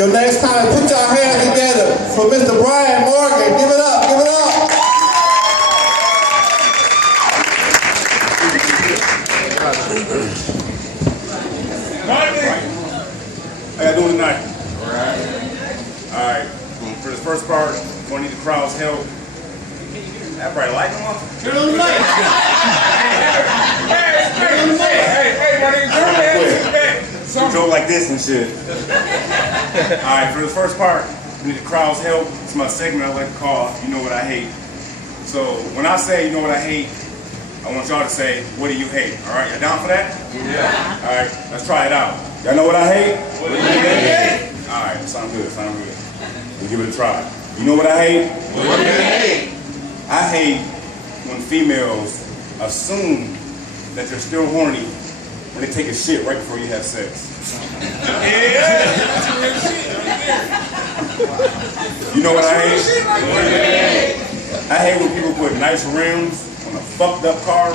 Your next time, put your hands together for Mr. Brian Morgan. Give it up, give it up. How y'all doing tonight? Alright. For this first part, we're gonna need the crowd's help. Everybody like them? Turn on the light. Some joke like this and shit. Alright, for the first part, we need the crowd's help. It's my segment I like to call You Know What I Hate. So when I say you know what I hate, I want y'all to say, what do you hate? Alright, y'all down for that? Yeah. Alright, let's try it out. Y'all know what I hate? What do you hate? Alright, sound good, sound good. We'll give it a try. You know what I hate? What do you hate? I hate when females assume that you're still horny when they take a shit right before you have sex. You know what I hate? I hate when people put nice rims on a fucked up car. I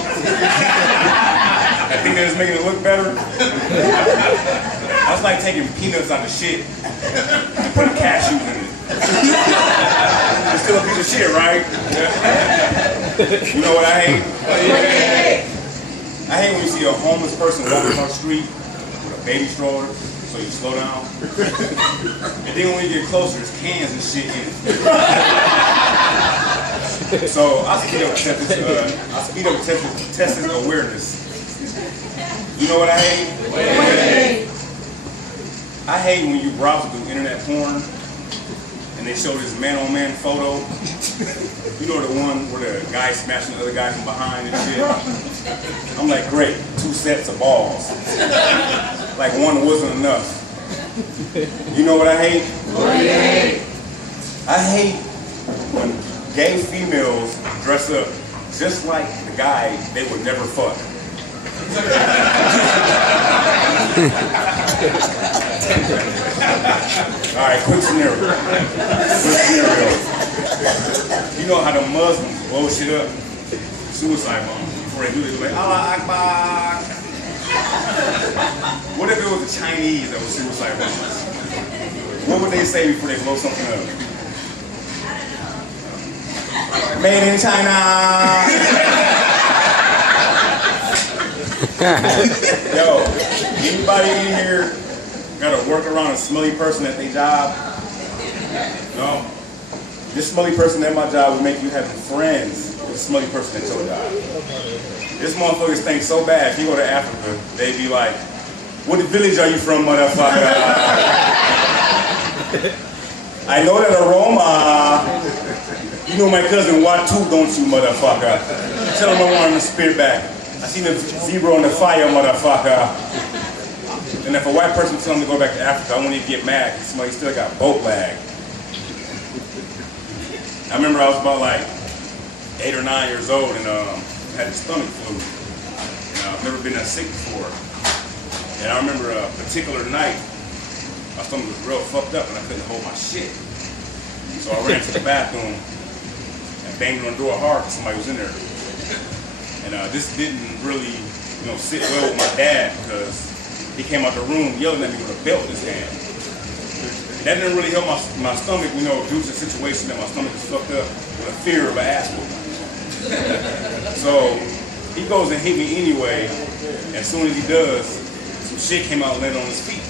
think they're just making it look better. That's like taking peanuts out of shit and putting cashews in it. It's still a piece of shit, right? You know what I hate? I hate when you see a homeless person walking on the street with a baby stroller, so you slow down. And then when you get closer, there's cans and shit in it. So I speed up testing awareness. You know what I hate? I hate when you browse through internet porn and they show this man-on-man photo. You know the one where the guy smashing the other guy from behind and shit? I'm like, great, 2 sets of balls. Like one wasn't enough. You know what I hate? I hate when gay females dress up just like the guy they would never fuck. Alright, quick scenario. You know how the Muslims blow shit up? Suicide bombs. Before they do this, they're like, Allah Akbar. What if it was the Chinese that was suicide bombers? What would they say before they blow something up? Made in China. Yo, anybody in here got to work around a smelly person at their job? No? This smelly person at my job will make you have friends with a smelly person at your job. This motherfucker stinks so bad, if you go to Africa, they'd be like, what village are you from, motherfucker? I know that aroma. You know my cousin Watu, don't you, motherfucker? Tell him I want him to spit back. I seen a zebra on the fire, motherfucker. And if a white person tells him to go back to Africa, I won't even get mad because somebody still got boat lag. I remember I was about like 8 or 9 years old and had a stomach flu. And I've never been that sick before. And I remember a particular night, my stomach was real fucked up and I couldn't hold my shit. So I ran to the bathroom and banged on the door hard because somebody was in there. And this didn't really, sit well with my dad because he came out the room yelling at me with a belt in his hand. That didn't really help my stomach, due to the situation that my stomach was fucked up with a fear of an ass whooping. So he goes and hit me anyway, and as soon as he does, some shit came out and landed on his feet.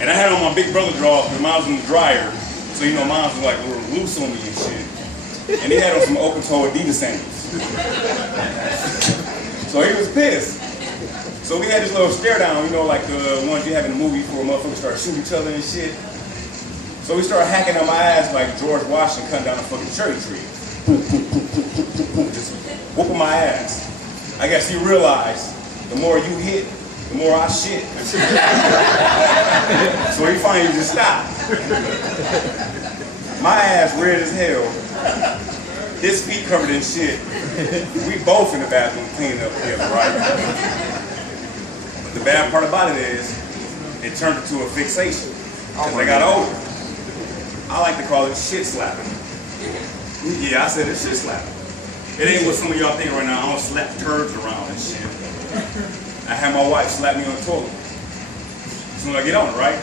And I had on my big brother drawers because mine was in the dryer, so mine was like a little loose on me and shit. And he had on some open-toe Adidas sandals. So he was pissed. So we had this little stare down, like the ones you have in the movie where motherfuckers start shooting each other and shit. So we started hacking on my ass like George Washington cutting down a fucking cherry tree. Just whooping my ass. I guess he realized the more you hit, the more I shit. So he finally just stopped. My ass red as hell. His feet covered in shit. We both in the bathroom cleaning up together, right? But the bad part about it is, it turned into a fixation. As I got older. I like to call it shit slapping. Yeah, I said it's shit slapping. It ain't what some of y'all think right now. I don't slap turds around and shit. I had my wife slap me on the toilet. As soon as I get on it, right?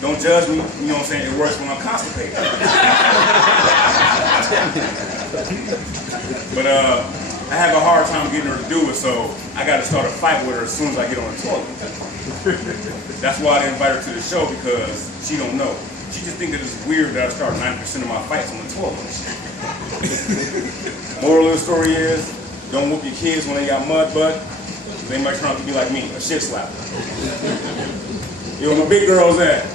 Don't judge me, you know what I'm saying? It works when I'm constipated. But I have a hard time getting her to do it, so I got to start a fight with her as soon as I get on the toilet. That's why I invite her to the show, because she don't know. She just think that it's weird that I start 90% of my fights on the toilet. Moral of the story is, don't whoop your kids when they got mud butt. They might turn out to be like me, a shit slapper. Yo, where my big girls at?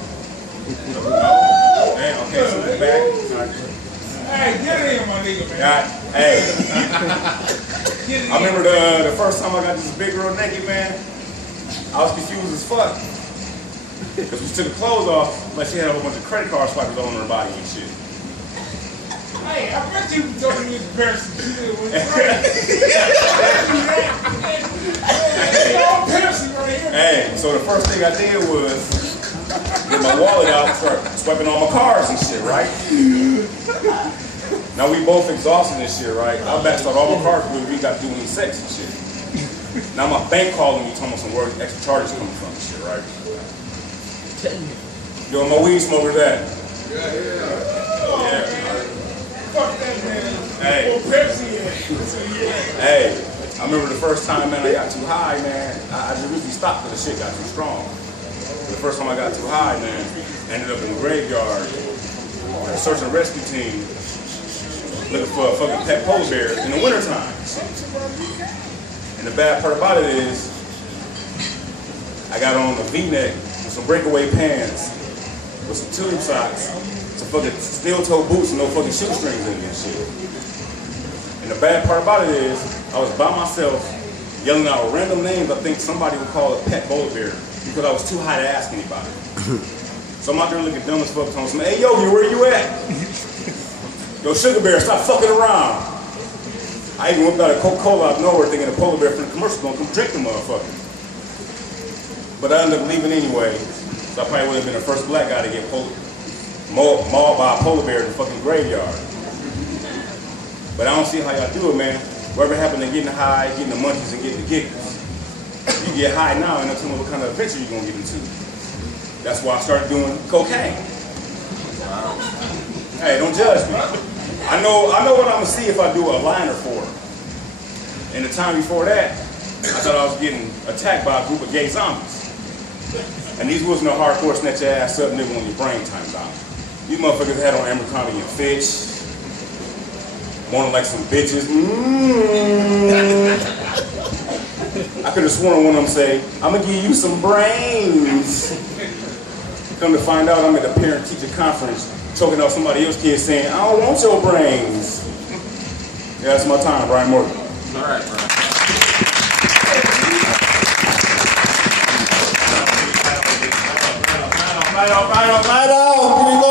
Hey, okay, so we're back. Hey, get in, my nigga, man. God, hey. I remember the first time I got this big girl naked, man, I was confused as fuck. Because we took the clothes off, like she had a whole bunch of credit card swipers all on her body and shit. Hey, I bet you told me this person shit was Hey, so the first thing I did was get my wallet out and start swiping all my cards and shit, right? Now we both exhausted and shit, right? I maxed out all my cards because we got doing sex and shit. Now my bank calling me talking about some where extra charges coming from and shit, right? Yo, my weed smokers at? Yeah. Fuck that, man. Hey. Pepsi. Hey, I remember the first time, man, I got too high, man. I just really stopped because the shit got too strong. The first time I got too high, man, ended up in the graveyard, a search and rescue team, looking for a fucking pet polar bear in the wintertime. And the bad part about it is, I got on a V-neck with some breakaway pants, with some tube socks, some fucking steel-toe boots and no fucking shoestrings in it and shit. And the bad part about it is, I was by myself, yelling out random names I think somebody would call a pet polar bear, because I was too high to ask anybody. So I'm out there looking dumb as fuck, telling somebody, hey Yogi, where you at? Yo, Sugar Bear, stop fucking around. I even whipped out a Coca-Cola out of nowhere thinking a polar bear from the commercial gonna come drink the motherfucker. But I ended up leaving anyway, so I probably would have been the first black guy to get mauled by a polar bear in the fucking graveyard. But I don't see how y'all do it, man. Whatever happened to getting high, getting the munchies, and getting the giggles. You get high now and don't tell me what kind of adventure you're gonna get into. That's why I started doing cocaine. Hey, don't judge me. I know what I'm gonna see if I do a liner for her. And the time before that, I thought I was getting attacked by a group of gay zombies. And these wasn't no hardcore snatch your ass up nigga when your brain times out. These motherfuckers had on Abercrombie and Fitch. Wanted like some bitches. I could have sworn one of them say, I'm gonna give you some brains. Come to find out, I'm at the parent-teacher conference choking out somebody else's kid saying, I don't want your brains. Yeah, that's my time, Brian Morgan. All right, Brian. Right on.